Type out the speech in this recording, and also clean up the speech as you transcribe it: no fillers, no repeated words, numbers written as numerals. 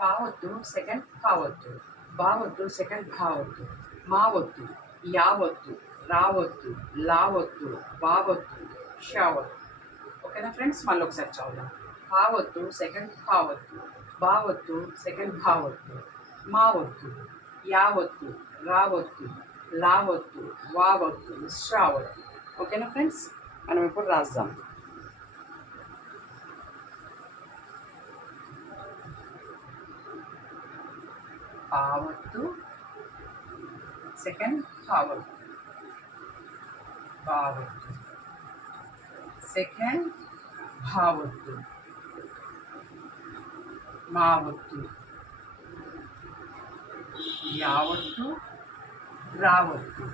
పావొత్తు second కావొత్తు, బావొత్తు second భావొత్తు, మావొత్తు, యావొత్తు, రావొత్తు, లావొత్తు, వావొత్తు, షావొత్తు. ఓకేనా friends, మళ్ళీ ఒకసారి చదువుదాం. పావొత్తు సెకండ్ కావొత్తు, బావొత్తు సెకండ్ భావొత్తు, మావొత్తు, యావొత్తు, రావొత్తు, లావొత్తు, వావొత్తు, శ్రావొత్తు. ఓకేనా ఫ్రెండ్స్, మనం ఇప్పుడు రాద్దాం. పావొత్తు సెకండ్ కావొత్తు, బావొత్తు సెకండ్ భావొత్తు, మావొత్తు, యావొత్తు, రావొత్తు,